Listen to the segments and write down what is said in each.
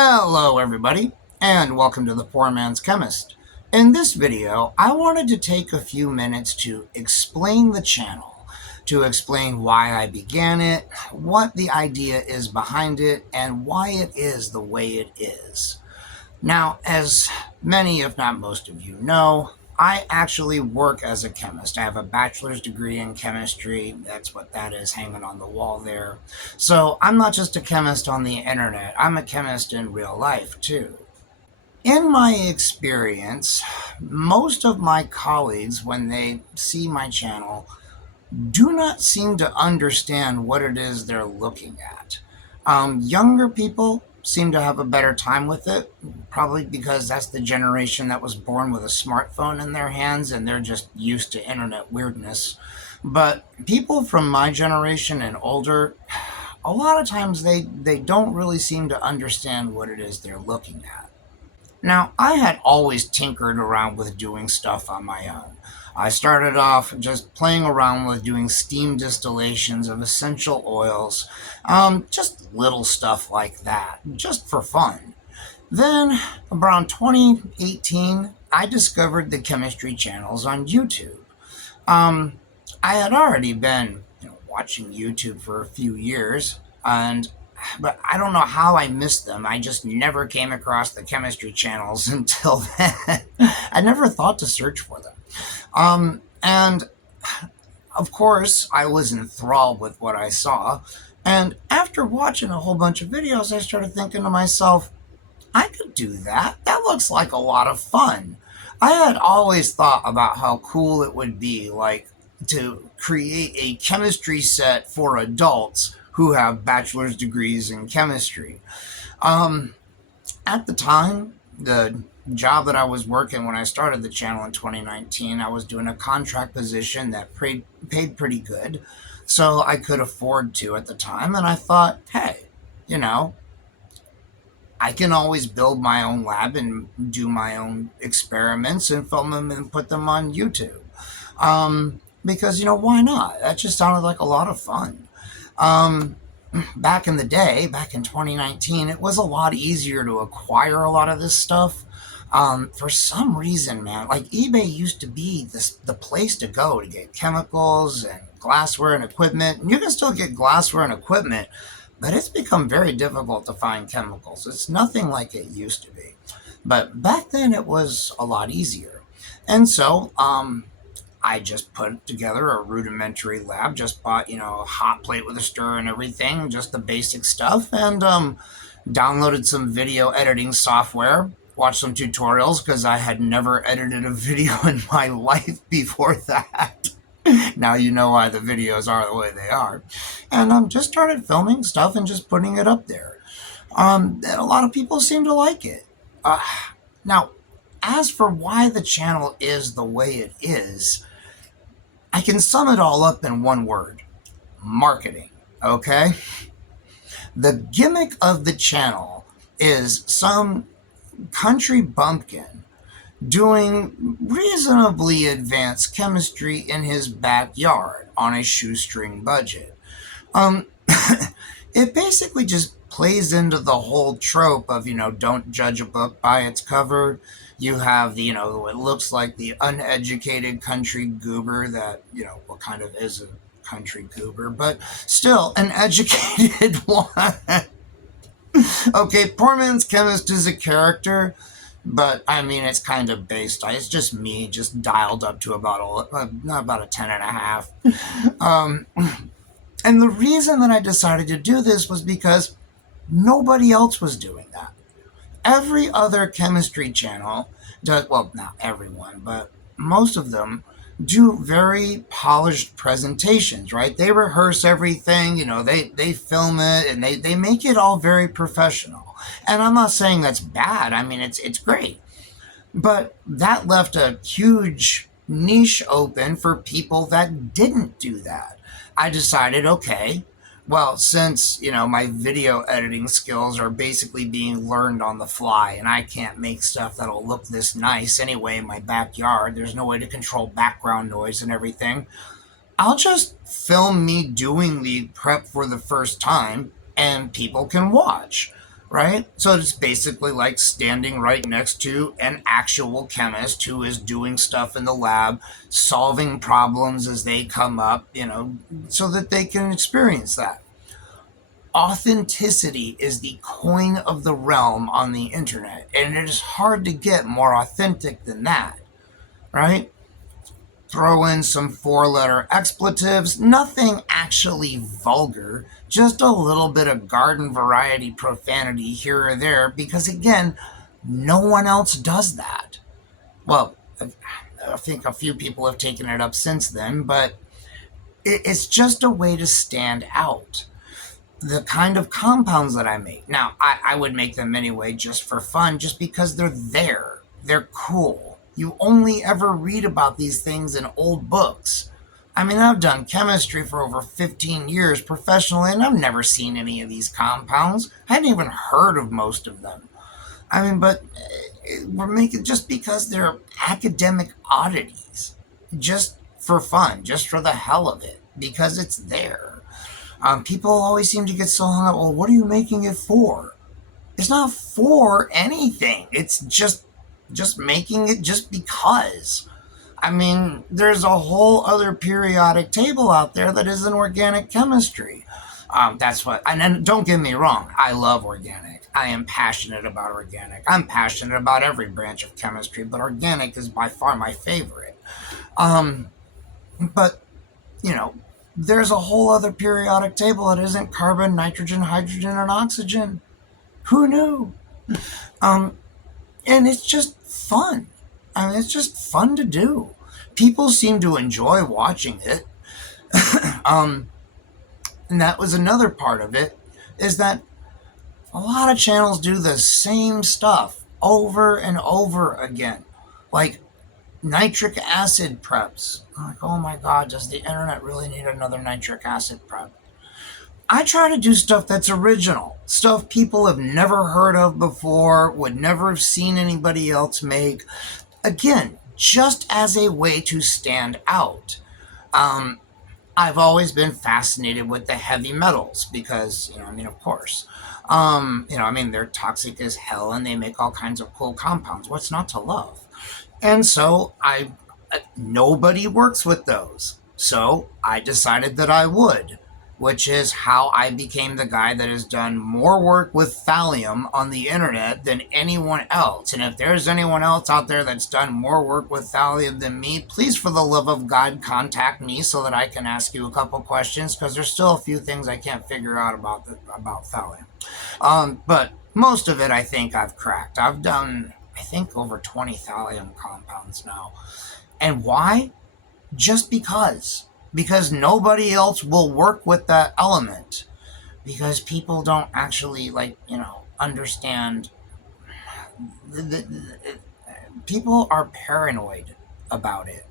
Hello everybody, and welcome to the Poor Man's Chemist. In this video, I wanted to take a few minutes to explain the channel, to explain why I began it, what the idea is behind it, and why it is the way it is. Now, as many, if not most of you know, I actually work as a chemist. I have a bachelor's degree in chemistry. That's what that is hanging on the wall there. So I'm not just a chemist on the internet. I'm a chemist in real life too. In my experience, most of my colleagues, when they see my channel, do not seem to understand what it is they're looking at. Younger people seem to have a better time with it, probably because that's the generation that was born with a smartphone in their hands and they're just used to internet weirdness. But people from my generation and older, a lot of times they don't really seem to understand what it is they're looking at. Now, I had always tinkered around with doing stuff on my own. I started off just playing around with doing steam distillations of essential oils, just little stuff like that, just for fun. Then, around 2018, I discovered the chemistry channels on YouTube. I had already been watching YouTube for a few years, but I don't know how I missed them. I just never came across the chemistry channels until then. I never thought to search for them. And of course, I was enthralled with what I saw. And after watching a whole bunch of videos, I started thinking to myself, I could do that. That looks like a lot of fun. I had always thought about how cool it would be, like, to create a chemistry set for adults who have bachelor's degrees in chemistry. At the time, the job that I was working when I started the channel in 2019, I was doing a contract position that paid pretty good, so I could afford to at the time, and I thought, hey, I can always build my own lab and do my own experiments and film them and put them on YouTube. Because, why not? That just sounded like a lot of fun. Back in the day, back in 2019, it was a lot easier to acquire a lot of this stuff. For some reason, man, like eBay used to be the place to go to get chemicals and glassware and equipment. And you can still get glassware and equipment, but it's become very difficult to find chemicals. It's nothing like it used to be. But back then it was a lot easier. And so, I just put together a rudimentary lab, just bought, a hot plate with a stirrer and everything, just the basic stuff, and downloaded some video editing software, watched some tutorials because I had never edited a video in my life before that. Now you know why the videos are the way they are. And just started filming stuff and just putting it up there. And a lot of people seem to like it. Now, as for why the channel is the way it is, I can sum it all up in one word: marketing, okay? The gimmick of the channel is some country bumpkin doing reasonably advanced chemistry in his backyard on a shoestring budget. It basically just plays into the whole trope of, don't judge a book by its cover. You have the, it looks like the uneducated country goober that, what kind of is a country goober, but still an educated one. Okay, Poor Man's Chemist is a character, but I mean, it's kind of based on, it's just me, just dialed up to about a 10 and a half. And the reason that I decided to do this was because nobody else was doing that. Every other chemistry channel does, well, not everyone, but most of them do very polished presentations, right? They rehearse everything, they film it, and they make it all very professional. And I'm not saying that's bad. I mean, it's great. But that left a huge niche open for people that didn't do that. I decided, okay, well, since, my video editing skills are basically being learned on the fly, and I can't make stuff that'll look this nice anyway in my backyard, there's no way to control background noise and everything, I'll just film me doing the prep for the first time, and people can watch. right? So it's basically like standing right next to an actual chemist who is doing stuff in the lab, solving problems as they come up, so that they can experience that. Authenticity is the coin of the realm on the internet, and it is hard to get more authentic than that, right? Throw in some four-letter expletives, nothing actually vulgar, just a little bit of garden variety profanity here or there, because again, no one else does that. Well, I think a few people have taken it up since then, but it's just a way to stand out. The kind of compounds that I make. Now, I would make them anyway just for fun, just because they're there. They're cool. You only ever read about these things in old books. I mean, I've done chemistry for over 15 years professionally, and I've never seen any of these compounds. I hadn't even heard of most of them. I mean, but we're making just because they're academic oddities, just for fun, just for the hell of it, because it's there. People always seem to get so hung up. Well, what are you making it for? It's not for anything. It's just making it just because. I mean, there's a whole other periodic table out there that isn't organic chemistry. That's what. And then don't get me wrong. I love organic. I am passionate about organic. I'm passionate about every branch of chemistry, but organic is by far my favorite. But you know, there's a whole other periodic table that isn't carbon, nitrogen, hydrogen, and oxygen. Who knew? And it's just fun. I mean, it's just fun to do. People seem to enjoy watching it. And that was another part of it, is that a lot of channels do the same stuff over and over again. Like nitric acid preps. I'm like, oh my God, does the internet really need another nitric acid prep? I try to do stuff that's original, stuff people have never heard of before, would never have seen anybody else make. Again, just as a way to stand out. I've always been fascinated with the heavy metals because, of course, they're toxic as hell and they make all kinds of cool compounds. What's not to love? And so nobody works with those. So I decided that I would, which is how I became the guy that has done more work with thallium on the internet than anyone else. And if there's anyone else out there that's done more work with thallium than me, please, for the love of God, contact me so that I can ask you a couple questions, because there's still a few things I can't figure out about thallium. But most of it, I think I've cracked. I've done, I think, over 20 thallium compounds now. And why? Just because. Because nobody else will work with that element. Because people don't actually, understand. People are paranoid about it.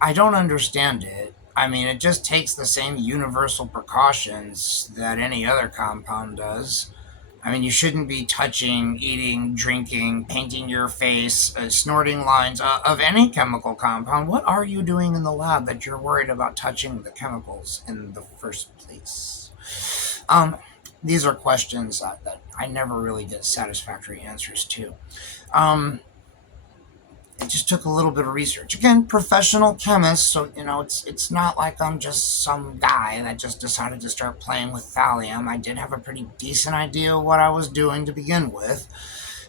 I don't understand it. I mean, it just takes the same universal precautions that any other compound does. I mean, you shouldn't be touching, eating, drinking, painting your face, snorting lines of any chemical compound. What are you doing in the lab that you're worried about touching the chemicals in the first place? These are questions that I never really get satisfactory answers to. It just took a little bit of research. Again, professional chemist, so it's not like I'm just some guy that just decided to start playing with thallium. I did have a pretty decent idea of what I was doing to begin with.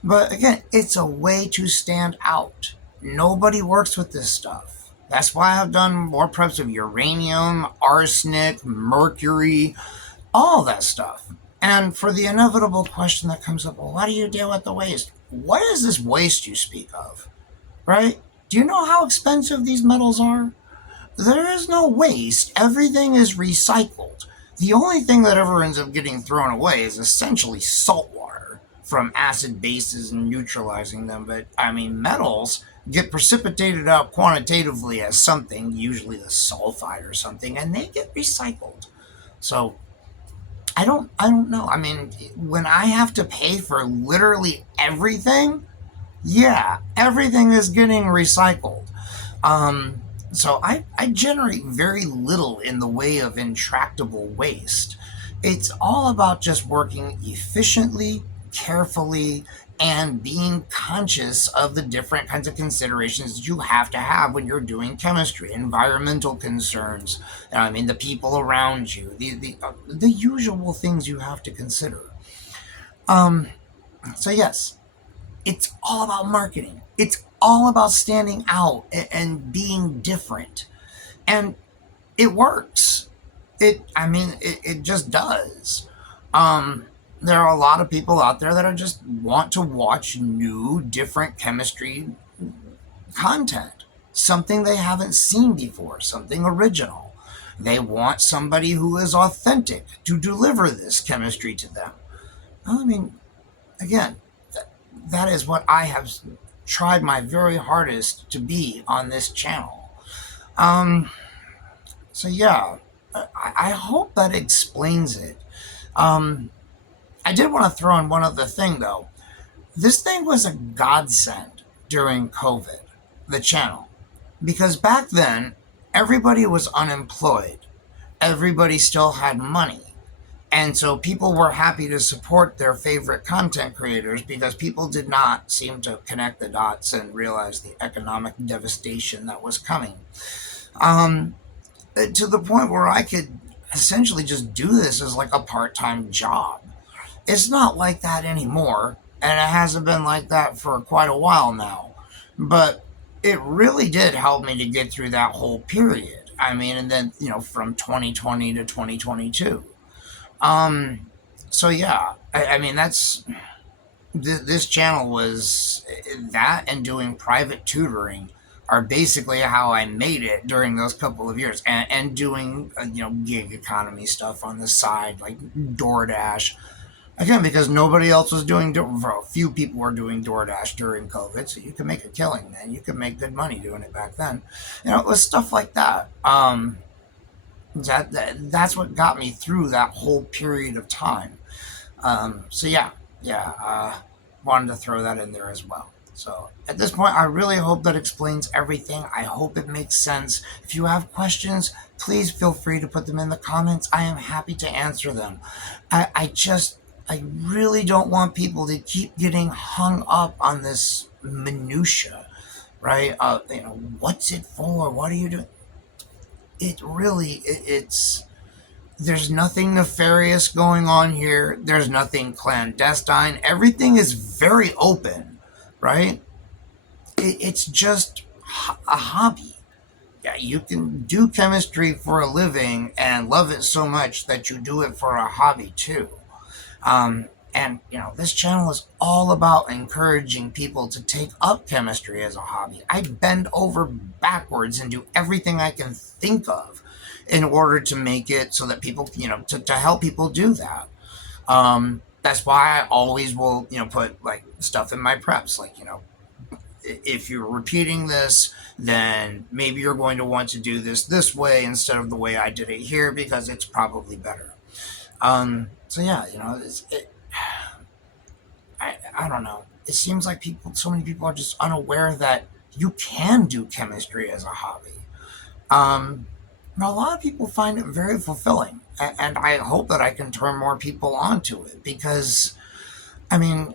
But again, it's a way to stand out. Nobody works with this stuff. That's why I've done more preps of uranium, arsenic, mercury, all that stuff. And for the inevitable question that comes up, well, why do you deal with the waste? What is this waste you speak of? Right? Do you know how expensive these metals are? There is no waste. Everything is recycled. The only thing that ever ends up getting thrown away is essentially salt water from acid bases and neutralizing them. But, metals get precipitated out quantitatively as something, usually the sulfide or something, and they get recycled. So, I don't know. I mean, when I have to pay for literally everything, yeah, everything is getting recycled. So I generate very little in the way of intractable waste. It's all about just working efficiently, carefully and being conscious of the different kinds of considerations you have to have when you're doing chemistry, environmental concerns, I mean, the people around you, the usual things you have to consider. Um, so yes, it's all about marketing. It's all about standing out and being different. And it works. It just does. Um, there are a lot of people out there that are just want to watch new, different chemistry content, something they haven't seen before, something original. They want somebody who is authentic to deliver this chemistry to them. I mean, again, that is what I have tried my very hardest to be on this channel. Um, so yeah, I hope that explains it. Um, I did want to throw in one other thing though. This thing was a godsend during COVID, the channel, because back then everybody was unemployed. Everybody still had money. And so people were happy to support their favorite content creators because people did not seem to connect the dots and realize the economic devastation that was coming. Um, to the point where I could essentially just do this as like a part-time job. It's not like that anymore, and it hasn't been like that for quite a while now. But it really did help me to get through that whole period. I mean, and then, from 2020 to 2022. Um, so yeah, I mean, this channel was that, and doing private tutoring are basically how I made it during those couple of years, and doing gig economy stuff on the side like DoorDash. Again, because nobody else was doing, a few people were doing DoorDash during COVID, so you could make a killing, man. You could make good money doing it back then. It was stuff like that. That's what got me through that whole period of time. So yeah, wanted to throw that in there as well. So at this point, I really hope that explains everything. I hope it makes sense. If you have questions, please feel free to put them in the comments. I am happy to answer them. I really don't want people to keep getting hung up on this minutia, right? What's it for? What are you doing? It's there's nothing nefarious going on here. There's nothing clandestine. Everything is very open, right? It's just a hobby. Yeah, you can do chemistry for a living and love it so much that you do it for a hobby too. And this channel is all about encouraging people to take up chemistry as a hobby. I bend over backwards and do everything I can think of in order to make it so that people, to help people do that. That's why I always will, put like stuff in my preps, like, if you're repeating this, then maybe you're going to want to do this way instead of the way I did it here, because it's probably better. So yeah, I don't know. It seems like so many people are just unaware that you can do chemistry as a hobby. A lot of people find it very fulfilling, and I hope that I can turn more people onto it, because, I mean,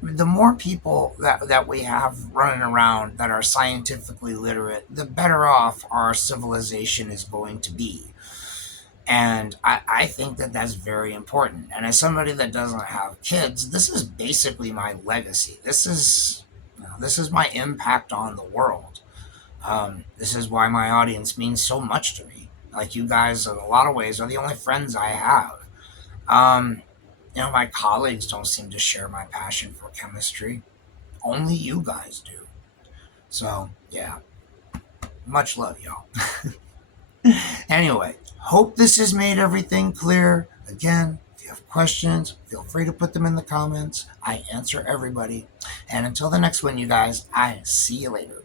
the more people that we have running around that are scientifically literate, the better off our civilization is going to be. And I think that that's very important. And as somebody that doesn't have kids, this is basically my legacy. This is my impact on the world. This is why my audience means so much to me. Like, you guys, in a lot of ways, are the only friends I have. My colleagues don't seem to share my passion for chemistry. Only you guys do. So, yeah. Much love, y'all. Anyway, hope this has made everything clear. Again, if you have questions, feel free to put them in the comments. I answer everybody. And until the next one, you guys, I see you later.